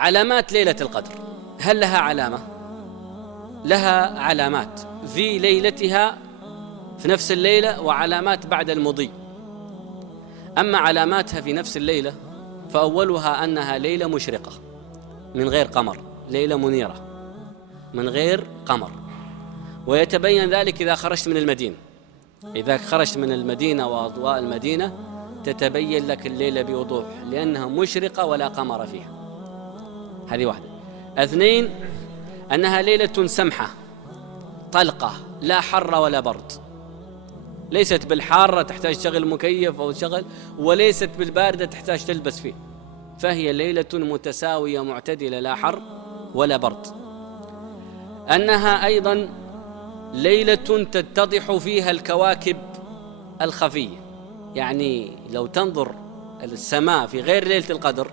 علامات ليلة القدر، هل لها علامة؟ لها علامات في ليلتها في نفس الليلة وعلامات بعد المضي. أما علاماتها في نفس الليلة فأولها أنها ليلة مشرقة من غير قمر، ليلة منيرة من غير قمر، ويتبين ذلك إذا خرجت من المدينة. إذا خرجت من المدينة وأضواء المدينة تتبين لك الليلة بوضوح، لأنها مشرقة ولا قمر فيها. هذه واحدة. اثنين، أنها ليلة سمحة طلقة، لا حر ولا برد، ليست بالحارة تحتاج تشغل مكيف أو تشغل، وليست بالباردة تحتاج تلبس فيه، فهي ليلة متساوية معتدلة لا حر ولا برد. أنها أيضا ليلة تتضح فيها الكواكب الخفية، يعني لو تنظر السماء في غير ليلة القدر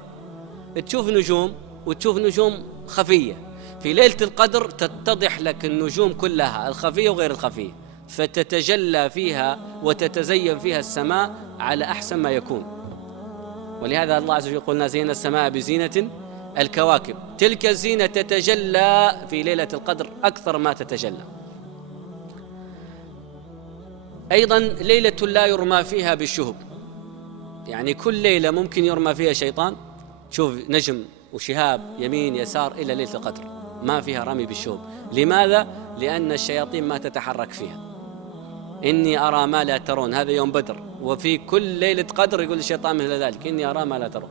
تشوف نجوم وتشوف نجوم خفية، في ليلة القدر تتضح لك النجوم كلها الخفية وغير الخفية، فتتجلى فيها وتتزين فيها السماء على أحسن ما يكون. ولهذا الله عز وجل قلنا زينا السماء بزينة الكواكب، تلك الزينة تتجلى في ليلة القدر أكثر ما تتجلى. أيضا ليلة لا يرمى فيها بالشهب، يعني كل ليلة ممكن يرمى فيها شيطان، تشوف نجم وشهاب يمين يسار، إلى ليلة القدر ما فيها رمي بالشهب. لماذا؟ لأن الشياطين ما تتحرك فيها. إني أرى ما لا ترون، هذا يوم بدر، وفي كل ليلة قدر يقول الشيطان مثل ذلك، إني أرى ما لا ترون.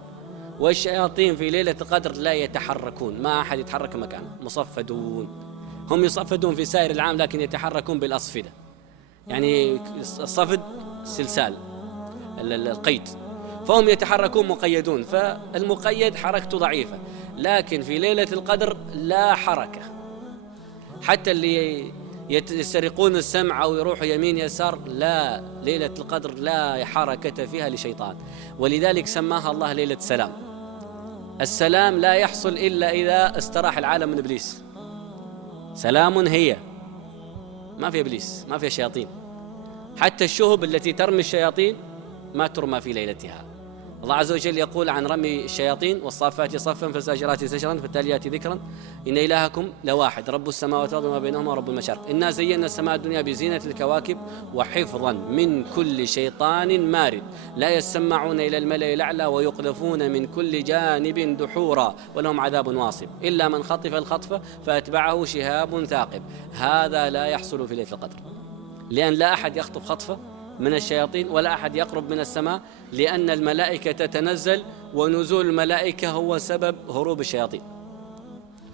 والشياطين في ليلة القدر لا يتحركون، ما أحد يتحرك مكانه، مصفدون. هم يصفدون في سائر العام لكن يتحركون بالأصفدة، يعني الصفد سلسال القيد، فهم يتحركون مقيدون، فالمقيد حركته ضعيفة. لكن في ليلة القدر لا حركة، حتى اللي يسترقون السمع أو يروحوا يمين يسار، لا، ليلة القدر لا حركة فيها لشيطان، ولذلك سماها الله ليلة سلام. السلام لا يحصل إلا إذا استراح العالم من إبليس. سلام هي، ما في إبليس، ما في شياطين، حتى الشهب التي ترمي الشياطين ما ترمى في ليلتها. الله عز وجل يقول عن رمي الشياطين: والصافات صفا فالزاجرات زجرا فالتاليات ذكرا إن إلهكم لواحد رب السماوات والأرض وما بينهما رب المشارق إنا زينا السماء الدنيا بزينة الكواكب وحفظا من كل شيطان مارد لا يسمعون إلى الملأ الأعلى ويقذفون من كل جانب دحورا ولهم عذاب واصب إلا من خطف الخطفة فأتبعه شهاب ثاقب. هذا لا يحصل في ليلة القدر، لأن لا أحد يخطف خطفة من الشياطين ولا أحد يقرب من السماء، لأن الملائكة تتنزل، ونزول الملائكة هو سبب هروب الشياطين.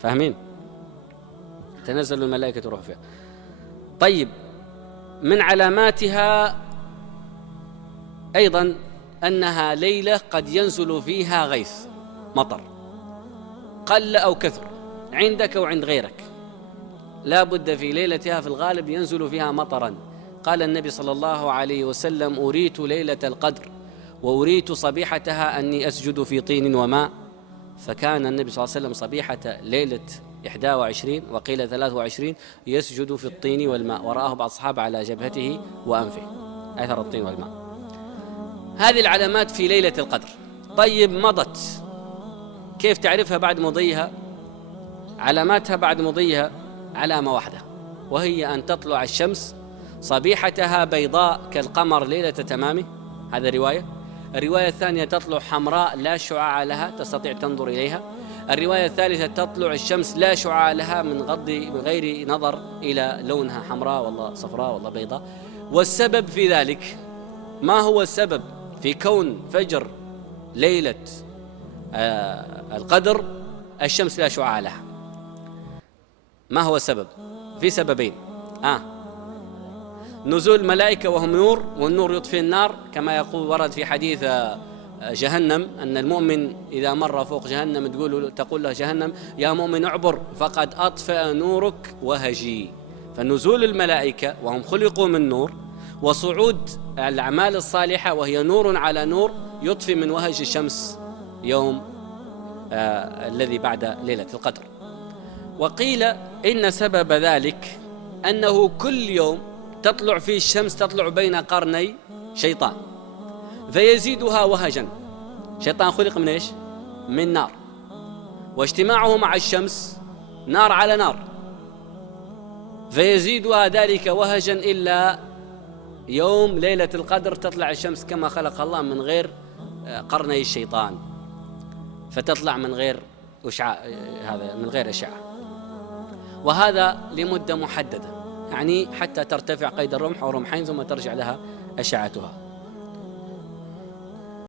فاهمين؟ تنزل الملائكة روح فيها. طيب، من علاماتها أيضا أنها ليلة قد ينزل فيها غيث، مطر، قل أو كثر، عندك وعند غيرك، لا بد في ليلتها في الغالب ينزل فيها مطرا. قال النبي صلى الله عليه وسلم: أريت ليلة القدر وأريت صبيحتها أني أسجد في طين وماء. فكان النبي صلى الله عليه وسلم صبيحة ليلة 21 وقيل 23 يسجد في الطين والماء، ورآه بعض الصحابة على جبهته وأنفه أثر الطين والماء. هذه العلامات في ليلة القدر. طيب، مضت، كيف تعرفها بعد مضيها؟ علاماتها بعد مضيها علامة واحدة، وهي أن تطلع الشمس صبيحتها بيضاء كالقمر ليلة تمامه، هذا رواية. الرواية الثانية تطلع حمراء لا شعاع لها، تستطيع تنظر إليها. الرواية الثالثة تطلع الشمس لا شعاع لها من غير نظر إلى لونها حمراء والله صفراء والله بيضاء. والسبب في ذلك، ما هو السبب في كون فجر ليلة القدر الشمس لا شعاع لها؟ ما هو السبب؟ في سببين. نزول الملائكة وهم نور، والنور يطفئ النار، كما يقول ورد في حديث جهنم أن المؤمن إذا مر فوق جهنم تقول له جهنم: يا مؤمن اعبر فقد أطفأ نورك وهجي. فنزول الملائكة وهم خلقوا من نور، وصعود الأعمال الصالحة وهي نور على نور يطفئ من وهج الشمس يوم الذي بعد ليلة القدر. وقيل إن سبب ذلك أنه كل يوم تطلع فيه الشمس، تطلع بين قرني شيطان فيزيدها وهجا. شيطان خلق من إيش؟ من نار، واجتماعه مع الشمس نار على نار، فيزيدها ذلك وهجا إلا يوم ليلة القدر تطلع الشمس كما خلق الله من غير قرني الشيطان، فتطلع من غير هذا من غير إشعاع، وهذا لمدة محددة، يعني حتى ترتفع قيد الرمح أو رمحين ثم ترجع لها أشعتها.